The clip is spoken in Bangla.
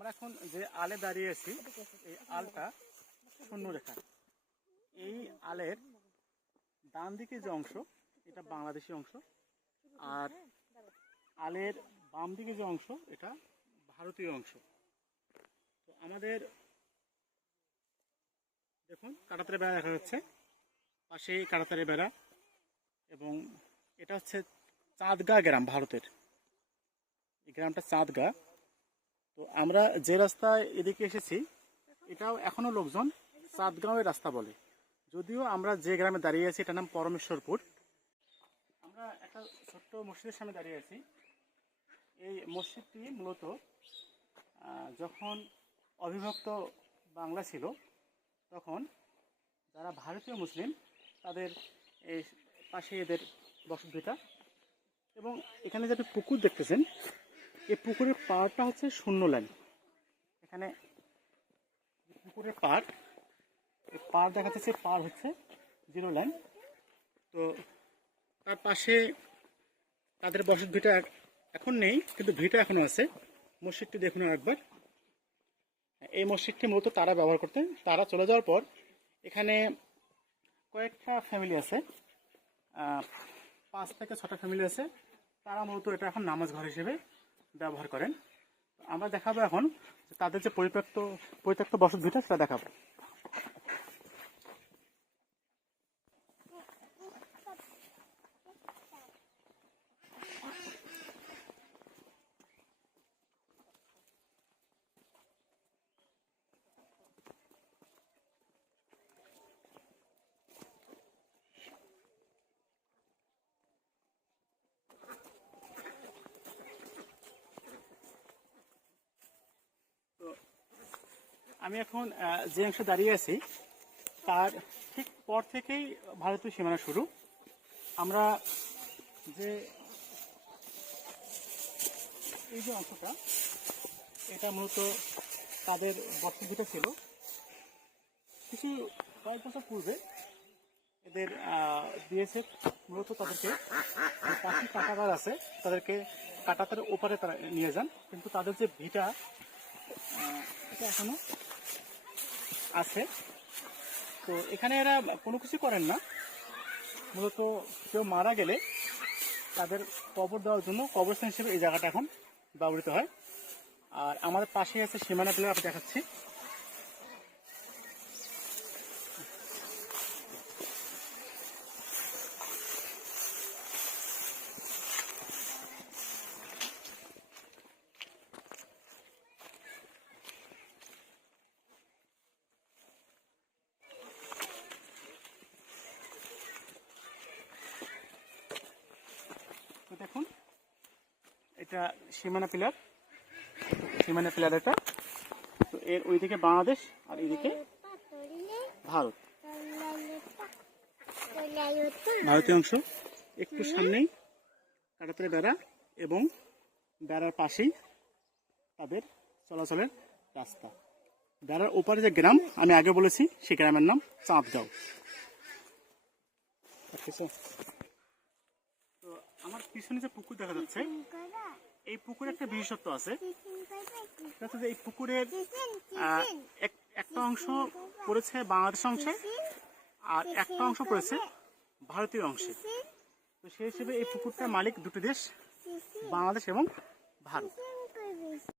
আমরা এখন যে আলে দাঁড়িয়ে আছি, এই আলটা শূন্য রেখা। এই আলের ডান দিকে যে অংশ, এটা বাংলাদেশি অংশ, আর আলের বাম দিকে যে অংশ, এটা ভারতীয় অংশ। তো আমাদের, দেখুন, কাটাতারে বেড়া দেখা যাচ্ছে। পাশেই কাটাতারে বেড়া, এবং এটা হচ্ছে চাঁদগা গ্রাম, ভারতের। এই গ্রামটা চাঁদগা। তো আমরা যে রাস্তায় এদিকে এসেছি, এটাও এখনও লোকজন চাঁদগাঁওয়ের রাস্তা বলে। যদিও আমরা যে গ্রামে দাঁড়িয়ে আছি, এটার নাম পরমেশ্বরপুর। আমরা একটা ছোট্ট মসজিদের সামনে দাঁড়িয়ে আছি। এই মসজিদটি মূলত যখন অবিভক্ত বাংলা ছিল, তখন যারা ভারতীয় মুসলিম, তাদের এই পাশে এদের বসতভিটা এবং এখানে যে পুকুর দেখতেছেন এই পুকুরের পাড়টা হচ্ছে শূন্য লাইন। এখানে পুকুরের পাড়, এই পাড় দেখা যাচ্ছে পাড় হচ্ছে জিরো লাইন। তো তার পাশে তাদের বসত ভিটা এখন নেই, কিন্তু ভিটা এখনও আছে। মসজিদটি দেখুন একবার। এই মসজিদটি মূলত তারা ব্যবহার করতেন। তারা চলে যাওয়ার পর এখানে কয়েকটা ফ্যামিলি আছে। পাঁচ থেকে ছটা ফ্যামিলি আছে। তারা মূলত এটা এখন নামাজ ঘর হিসেবে ব্যবহার করেন। আমরা দেখাবো এখন তাদের যে পরিত্যক্ত পরিত্যক্ত বসত ভিটা সেটা দেখাবো। আমি এখন যে অংশে দাঁড়িয়ে আছি, তার ঠিক পর থেকেই ভারতীয় সীমানা শুরু। আমরা যে এই যে অংশটা, এটা মূলত তাদের বসতভিটা ছিল। কিছু কয়েক বছর পূর্বে এদের বিএসএফ মূলত তাদেরকে পাখি কাটাগার আছে, তাদেরকে কাটাতারের ওপারে তারা নিয়ে যান। কিন্তু তাদের যে ভিটা এটা এখনও আছে। তো এখানে এরা কোনো কিছু করেন না। মূলত কেউ মারা গেলে তাদের কবর দেওয়ার জন্য কবরস্থান হিসেবে এই জায়গাটা এখন ব্যবহৃত হয়। আর আমাদের পাশে আছে সীমানা প্লেয়ার আপনি দেখাচ্ছি তো দেখুন এটা সীমানা পিলার। সীমানা পিলার এটা। তো এর ওইদিকে বাংলাদেশ আর এইদিকে ভারত। ভারতীয় অংশ। একটু সামনেই কাটাতারে বেড়া এবং বেড়ার পাশেই তাদের চলাচলের রাস্তা। বেড়ার ওপারে যে গ্রাম, আমি আগে বলেছি সেই গ্রামের নাম আছে তো আমার পিছনে যে পুকুর দেখা যাচ্ছে এই পুকুরে একটা বিশেষত্ব আছে। এই পুকুরের এক- একটা অংশ পড়েছে বাংলাদেশ অংশে আর একটা অংশ পড়েছে ভারতীয় অংশে। তো সেই হিসেবে এই পুকুরটার মালিক দুটি দেশ, বাংলাদেশ এবং ভারত।